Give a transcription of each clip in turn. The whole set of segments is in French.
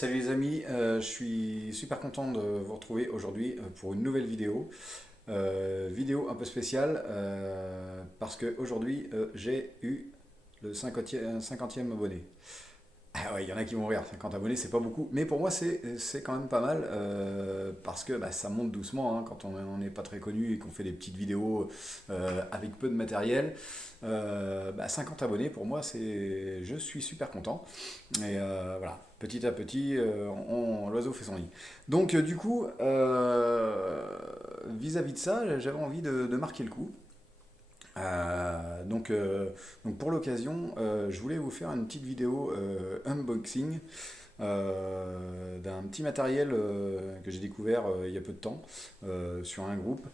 Salut les amis, je suis super content de vous retrouver aujourd'hui pour une nouvelle vidéo. Vidéo un peu spéciale parce qu'aujourd'hui j'ai eu le 50e abonné. Ah ouais, il y en a qui vont rire, 50 abonnés c'est pas beaucoup, mais pour moi c'est quand même pas mal parce que ça monte doucement hein, quand on n'est pas très connu et qu'on fait des petites vidéos avec peu de matériel. 50 abonnés pour moi je suis super content et voilà, petit à petit l'oiseau fait son lit. Donc du coup vis-à-vis de ça j'avais envie de marquer le coup. Donc pour l'occasion, je voulais vous faire une petite vidéo unboxing d'un petit matériel que j'ai découvert il y a peu de temps sur un groupe.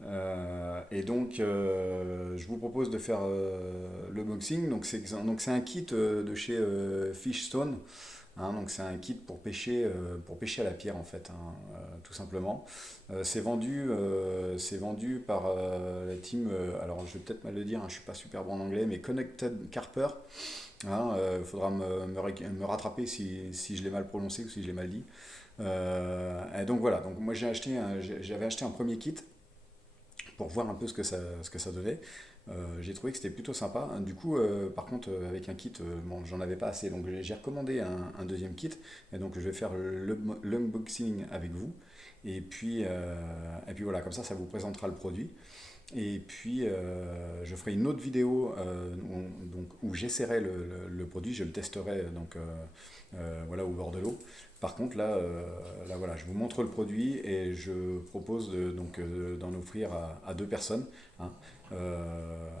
Je vous propose de faire l'unboxing. Donc c'est un kit de chez Fishstone. Hein, donc c'est un kit pour pêcher à la pierre en fait, hein, tout simplement. C'est vendu par la team, alors je vais peut-être mal le dire, hein, je suis pas super bon en anglais, mais Connected Carper. Il faudra me rattraper si je l'ai mal prononcé ou si je l'ai mal dit. Et donc voilà, donc moi j'avais acheté un premier kit pour voir un peu ce que ça donnait. J'ai trouvé que c'était plutôt sympa. Du coup, par contre, avec un kit, bon, j'en avais pas assez. Donc j'ai recommandé un deuxième kit. Et donc je vais faire l'unboxing avec vous. Et puis voilà, comme ça vous présentera le produit. Et puis je ferai une autre vidéo où j'essaierai le produit, je le testerai voilà, au bord de l'eau. Par contre là voilà, je vous montre le produit et je propose d'en offrir à deux personnes. Hein,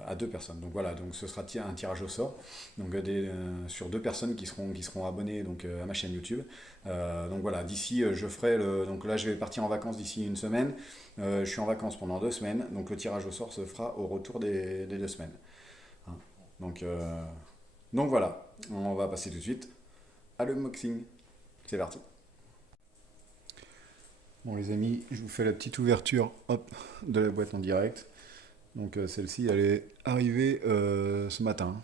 à deux personnes. Donc voilà, donc ce sera un tirage au sort sur deux personnes qui seront abonnées à ma chaîne YouTube. Donc voilà, d'ici je ferai donc là je vais partir en vacances d'ici une semaine. Je suis en vacances pendant 2 semaines, donc le tirage au sort se fera au retour des 2 semaines. Hein. Donc, euh, donc voilà, on va passer tout de suite à l'unboxing. C'est parti. Bon les amis, je vous fais la petite ouverture hop, de la boîte en direct. Donc celle-ci, elle est arrivée ce matin.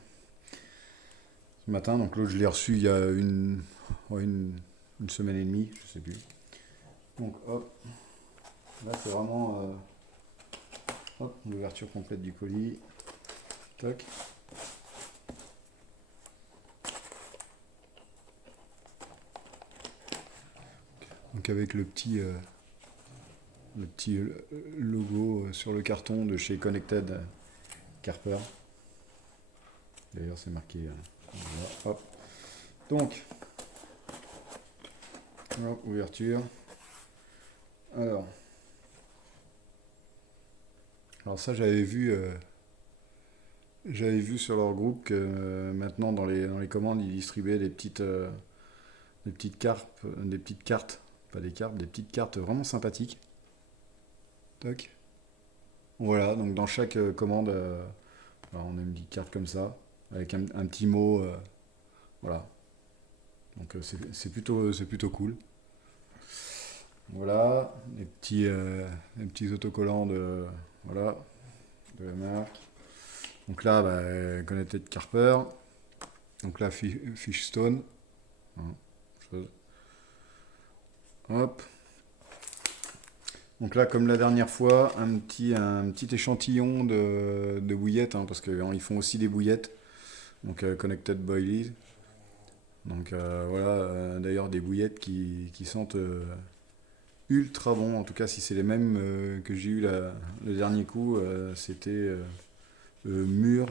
Ce matin, donc l'autre je l'ai reçue il y a ouais, une semaine et demie, je sais plus. Donc hop, là c'est vraiment hop, l'ouverture complète du colis. Tac. Donc avec le petit logo sur le carton de chez Connected Carper. D'ailleurs c'est marqué. Voilà, hop. Donc, hop, ouverture. Alors, alors ça j'avais vu sur leur groupe que maintenant dans les commandes ils distribuaient des petites cartes, pas des cartes, des petites cartes vraiment sympathiques. Tac. Voilà, donc dans chaque commande, alors on a une petite carte comme ça, avec un petit mot, voilà. Donc c'est plutôt cool. Voilà, les petits autocollants voilà, de la marque. Donc là, Connected Carper. Donc là, Fishstone. Hein, chose. Hop. Donc là, comme la dernière fois, un petit échantillon de bouillettes, hein, parce qu'ils font aussi des bouillettes. Donc Connected Boilies. Donc voilà, d'ailleurs des bouillettes qui sentent ultra bon. En tout cas, si c'est les mêmes que j'ai eu le dernier coup, c'était mûr.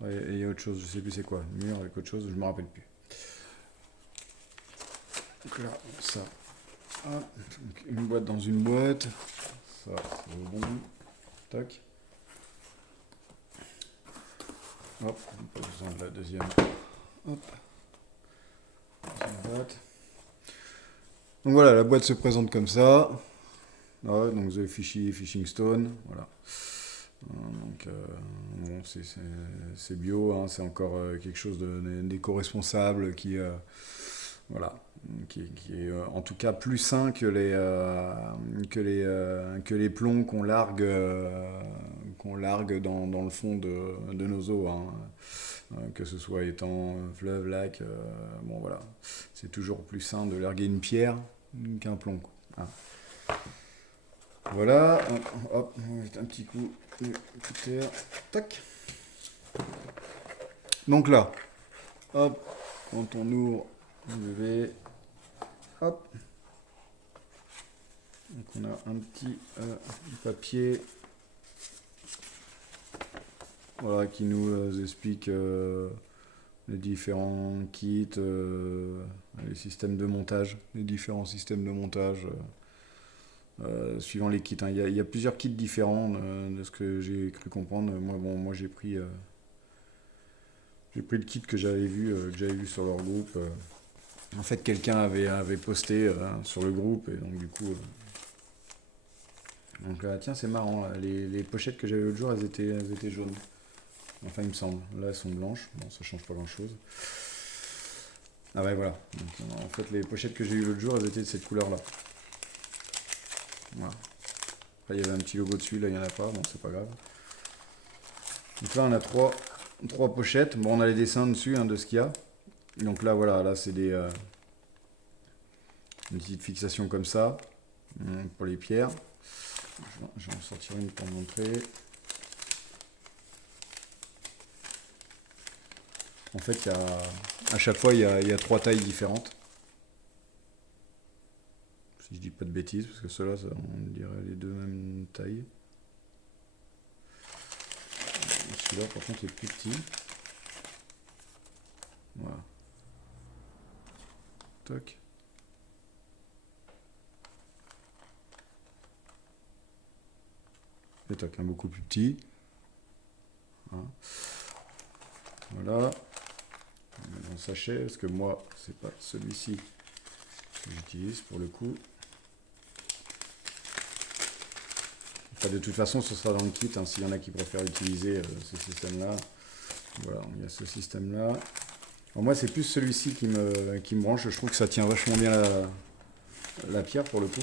Ouais, et il y a autre chose, je sais plus c'est quoi. Mûr avec autre chose, je me rappelle plus. Donc là, ça. Ah, donc une boîte dans une boîte. Ça, c'est bon. Tac. Hop, pas besoin de la deuxième. Hop, deuxième boîte. Donc voilà, la boîte se présente comme ça. Ouais, donc The Fishing Stone. Voilà. Donc, bon, c'est bio, hein, c'est encore quelque chose d'éco-responsable voilà, qui est en tout cas plus sain que les plombs qu'on largue dans le fond de nos eaux. Hein. que ce soit étang, fleuve, lac, bon voilà, c'est toujours plus sain de larguer une pierre qu'un plomb, quoi. Ah. Voilà, hop, on va mettre un petit coup de cutter, tac. Donc là, hop, quand on ouvre le V, hop, donc on a un petit papier, voilà, qui nous explique les différents kits, les systèmes de montage, les différents systèmes de montage, suivant les kits, hein. Il y a plusieurs kits différents de ce que j'ai cru comprendre. Moi j'ai pris le kit que j'avais vu sur leur groupe. En fait, quelqu'un avait posté sur le groupe, et donc du coup. Donc là, tiens, c'est marrant, là, les pochettes que j'avais l'autre jour, elles étaient jaunes. Enfin, il me semble. Là, elles sont blanches. Bon, ça change pas grand-chose. Ah ouais, voilà. Donc, en fait, les pochettes que j'ai eues l'autre jour, elles étaient de cette couleur-là. Voilà. Après, il y avait un petit logo dessus, là, il n'y en a pas. Bon, c'est pas grave. Donc là, on a trois pochettes. Bon, on a les dessins dessus de ce qu'il y a. Donc là, voilà, là, c'est une petite fixation comme ça pour les pierres. Je vais en sortir une pour montrer. En fait, à chaque fois, il y a trois tailles différentes. Si je dis pas de bêtises, parce que ceux-là, on dirait les deux mêmes tailles. Celui-là, par contre, est plus petit. Voilà. Toc. Et toc, un beaucoup plus petit. Voilà. On met dans le sachet, parce que moi, c'est pas celui-ci que j'utilise pour le coup. Enfin, de toute façon, ce sera dans le kit, hein, s'il y en a qui préfèrent utiliser ce système-là. Voilà, il y a ce système-là. Moi, c'est plus celui-ci qui me branche. Je trouve que ça tient vachement bien la pierre pour le coup.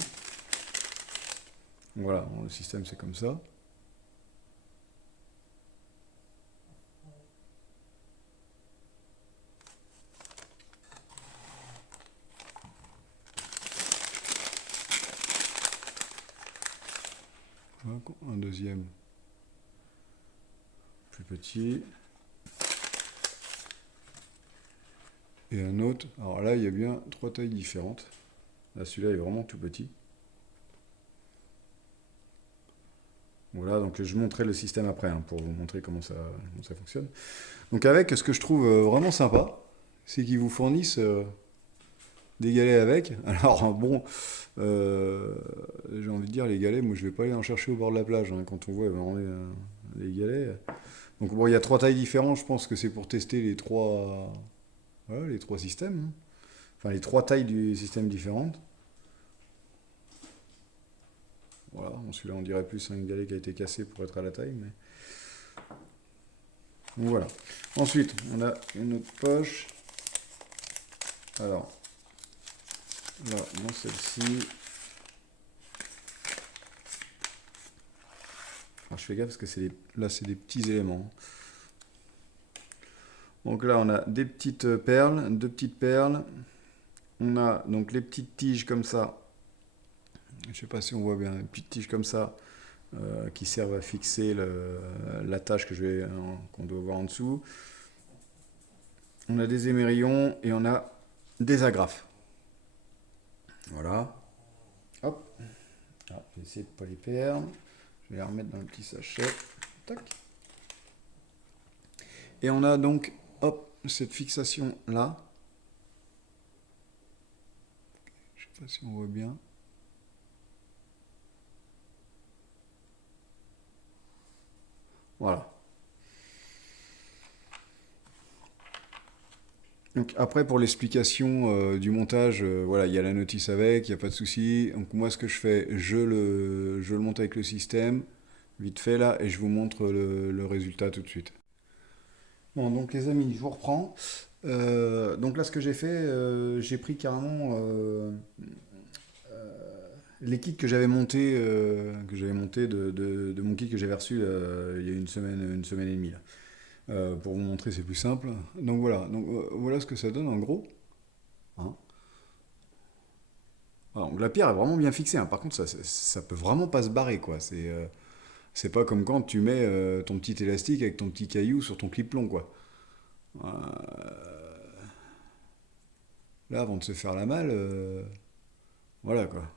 Voilà, le système c'est comme ça. Un deuxième plus petit. Et un autre. Alors là, il y a bien trois tailles différentes. Là, celui-là est vraiment tout petit. Voilà, donc je montrerai le système après pour vous montrer comment ça fonctionne. Donc avec, ce que je trouve vraiment sympa, c'est qu'ils vous fournissent des galets avec. Alors bon, j'ai envie de dire les galets, moi je vais pas aller en chercher au bord de la plage quand on voit vraiment les galets. Donc bon, il y a trois tailles différentes, je pense que c'est pour tester voilà, les trois systèmes. Enfin, les trois tailles du système différentes. Voilà, bon, celui-là on dirait plus un galet qui a été cassé pour être à la taille, mais. Donc voilà. Ensuite, on a une autre poche. Alors, là, dans celle-ci. Alors je fais gaffe parce que là c'est des petits éléments. Donc là on a des petites perles, deux petites perles. On a donc les petites tiges comme ça. Je sais pas si on voit bien, les petites tiges comme ça qui servent à fixer l'attache qu'on doit voir en dessous. On a des émerillons et on a des agrafes. Voilà. Hop. Alors, je vais essayer de ne pas les perdre. Je vais les remettre dans le petit sachet. Tac. Et on a donc, hop, cette fixation là. Je sais pas si on voit bien. Voilà. Donc après pour l'explication du montage, voilà, il y a la notice avec, il n'y a pas de souci. Donc moi ce que je fais, je le monte avec le système, vite fait là, et je vous montre le résultat tout de suite. Bon, donc les amis, je vous reprends. Donc là, ce que j'ai fait, j'ai pris carrément les kits que j'avais montés de mon kit que j'avais reçu il y a une semaine et demie là. Pour vous montrer, c'est plus simple. Donc voilà, voilà ce que ça donne en gros. Hein. Donc la pierre est vraiment bien fixée, hein. Par contre, ça peut vraiment pas se barrer, quoi. C'est pas comme quand tu mets ton petit élastique avec ton petit caillou sur ton clip-plomb, quoi. Euh, Là, avant de se faire la malle, voilà, quoi.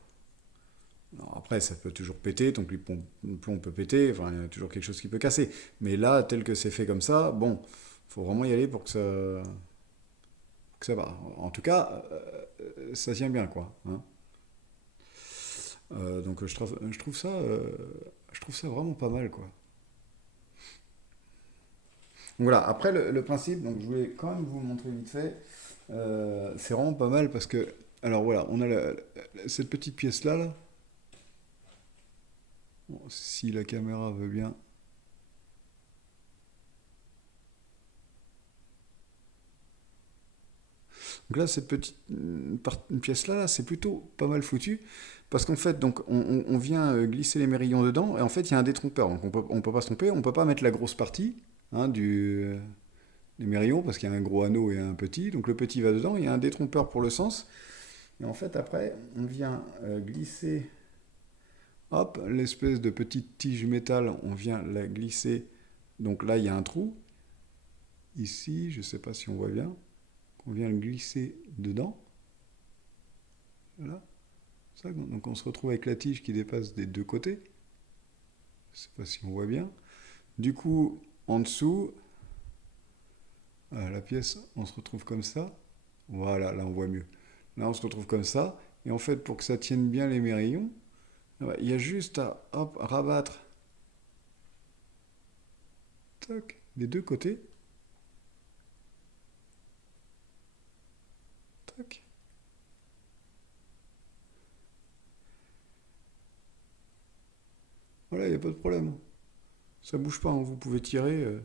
Alors après, ça peut toujours péter, ton clip-plomb peut péter, enfin, il y a toujours quelque chose qui peut casser. Mais là, tel que c'est fait comme ça, bon, faut vraiment y aller pour que ça va. En tout cas, ça tient bien, quoi. Hein. Donc je trouve ça vraiment pas mal, quoi. Donc voilà, après le principe, donc je voulais quand même vous montrer vite fait, c'est vraiment pas mal parce que, alors voilà, on a cette petite pièce-là, là. Bon, si la caméra veut bien. Donc là, cette petite pièce-là, là, c'est plutôt pas mal foutu parce qu'en fait, donc on vient glisser les mérillons dedans et en fait, il y a un détrompeur, donc on peut pas se tromper, on peut pas mettre la grosse partie hein, des mérillons parce qu'il y a un gros anneau et un petit, donc le petit va dedans, il y a un détrompeur pour le sens. Et en fait, après, on vient glisser, hop, l'espèce de petite tige métal, on vient la glisser. Donc là, il y a un trou. Ici, je ne sais pas si on voit bien. On vient le glisser dedans. Voilà. Ça, donc on se retrouve avec la tige qui dépasse des deux côtés. Je ne sais pas si on voit bien. Du coup, en dessous, la pièce, on se retrouve comme ça. Voilà, là on voit mieux. Là, on se retrouve comme ça. Et en fait, pour que ça tienne bien les mérillons, il y a juste à hop, rabattre tac, des deux côtés. Tac. Voilà, il n'y a pas de problème. Ça bouge pas, hein. Vous pouvez tirer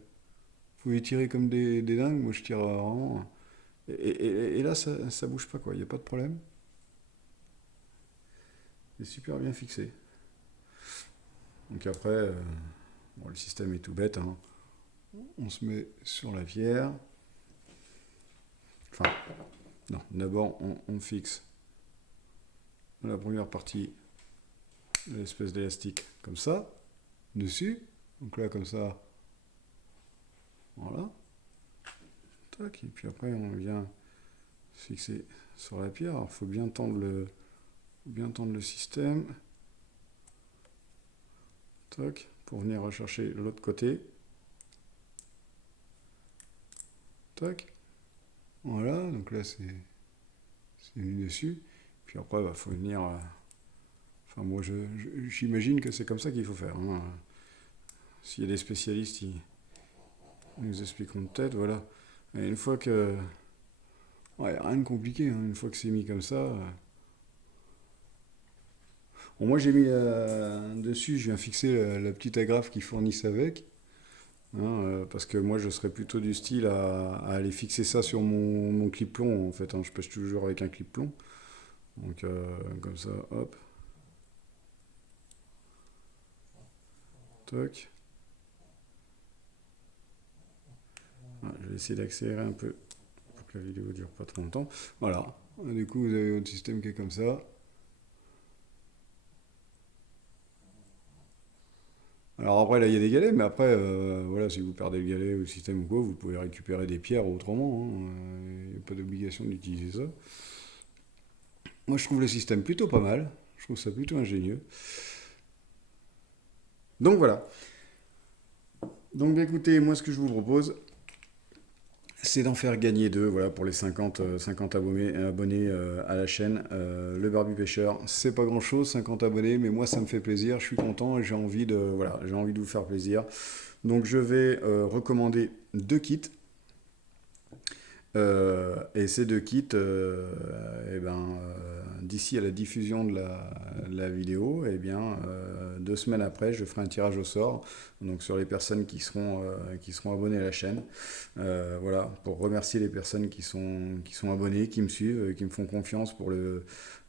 comme des dingues. Moi, je tire vraiment. Et là, ça bouge pas, quoi. Il n'y a pas de problème. C'est super bien fixé. Donc après, bon, le système est tout bête, hein. On se met sur la pierre. Enfin, non, d'abord, on fixe la première partie de l'espèce d'élastique comme ça, dessus. Donc là, comme ça, voilà. Tac, et puis après, on vient fixer sur la pierre. Alors, il faut bien tendre le système. Tac, pour venir rechercher l'autre côté. Tac. Voilà, donc là, c'est mis dessus. Puis après, il faut venir. Enfin, moi, j'imagine que c'est comme ça qu'il faut faire, hein. S'il y a des spécialistes, ils nous expliqueront peut-être. Voilà. Et une fois que. Ouais, rien de compliqué, hein. Une fois que c'est mis comme ça. Bon, moi, j'ai mis dessus, je viens fixer la petite agrafe qu'ils fournissent avec. Hein, parce que moi, je serais plutôt du style à aller fixer ça sur mon clip plomb, en fait. Hein. Je pêche toujours avec un clip plomb. Donc, comme ça, hop. Toc. Voilà, je vais essayer d'accélérer un peu pour que la vidéo dure pas trop longtemps. Voilà. Du coup, vous avez votre système qui est comme ça. Alors après, là, il y a des galets, mais après, voilà, si vous perdez le galet ou le système ou quoi, vous pouvez récupérer des pierres autrement, hein. Il n'y a pas d'obligation d'utiliser ça. Moi, je trouve le système plutôt pas mal. Je trouve ça plutôt ingénieux. Donc voilà. Donc écoutez, moi, ce que je vous propose, c'est d'en faire gagner deux, voilà, pour les 50 abonnés à la chaîne. Le Barbu Pêcheur, c'est pas grand chose, 50 abonnés, mais moi ça me fait plaisir, je suis content et voilà, j'ai envie de vous faire plaisir. Donc je vais recommander deux kits. Et ces deux kits, eh ben, d'ici à la diffusion de la vidéo, eh bien, 2 semaines après, je ferai un tirage au sort donc sur les personnes qui seront abonnées à la chaîne. Voilà, pour remercier les personnes qui sont abonnées, qui me suivent, qui me font confiance pour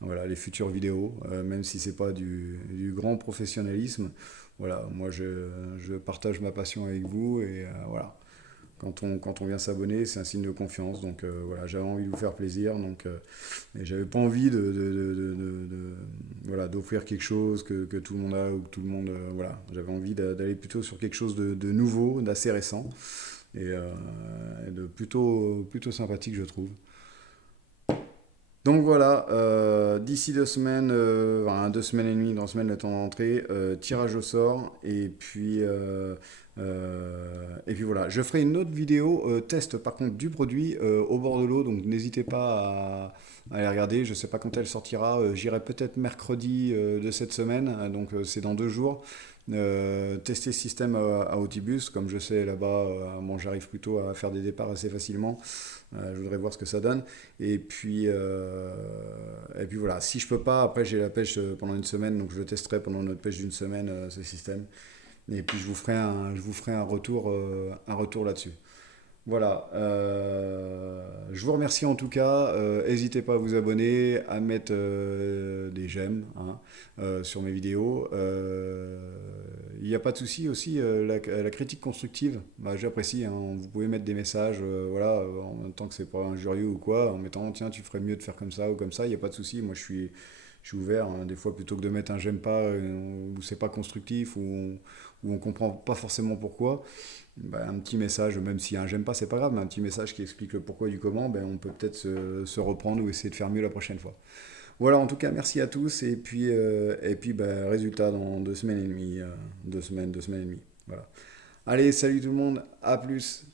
voilà, les futures vidéos, même si c'est pas du grand professionnalisme. Voilà, moi je partage ma passion avec vous et voilà. Quand on vient s'abonner, c'est un signe de confiance. Donc voilà, j'avais envie de vous faire plaisir. Donc, et j'avais pas envie voilà, d'offrir quelque chose que tout le monde a ou que tout le monde. Voilà, j'avais envie d'aller plutôt sur quelque chose de nouveau, d'assez récent et de plutôt sympathique, je trouve. Donc voilà, d'ici 2 semaines, enfin, 2 semaines et demie, 3 semaines le temps d'entrée, tirage au sort, et puis voilà. Je ferai une autre vidéo test par contre du produit au bord de l'eau, donc n'hésitez pas à aller regarder. Je sais pas quand elle sortira, j'irai peut-être mercredi de cette semaine, hein, donc c'est dans 2 jours. Tester ce système à Outibus, comme je sais là-bas, bon, j'arrive plutôt à faire des départs assez facilement. Je voudrais voir ce que ça donne. Et puis voilà, si je peux pas, après j'ai la pêche pendant une semaine, donc je le testerai pendant notre pêche d'une semaine, ce système. Et puis je vous ferai un retour là-dessus. Voilà. Je vous remercie en tout cas. N'hésitez pas à vous abonner, à mettre des j'aime, hein, sur mes vidéos. Il n'y a pas de souci aussi. La critique constructive, bah, j'apprécie, hein. Vous pouvez mettre des messages, voilà, en même temps que c'est pas injurieux ou quoi, en mettant tiens, tu ferais mieux de faire comme ça ou comme ça. Il n'y a pas de souci. Moi, je suis ouvert, hein. Des fois, plutôt que de mettre un j'aime pas où c'est pas constructif, où on comprend pas forcément pourquoi, bah, un petit message, même si un j'aime pas, c'est pas grave, mais un petit message qui explique le pourquoi du comment, ben, on peut peut-être se reprendre ou essayer de faire mieux la prochaine fois. Voilà, en tout cas, merci à tous. Et puis ben, résultat dans 2 semaines et demie. 2 semaines et demie. Voilà. Allez, salut tout le monde. À plus.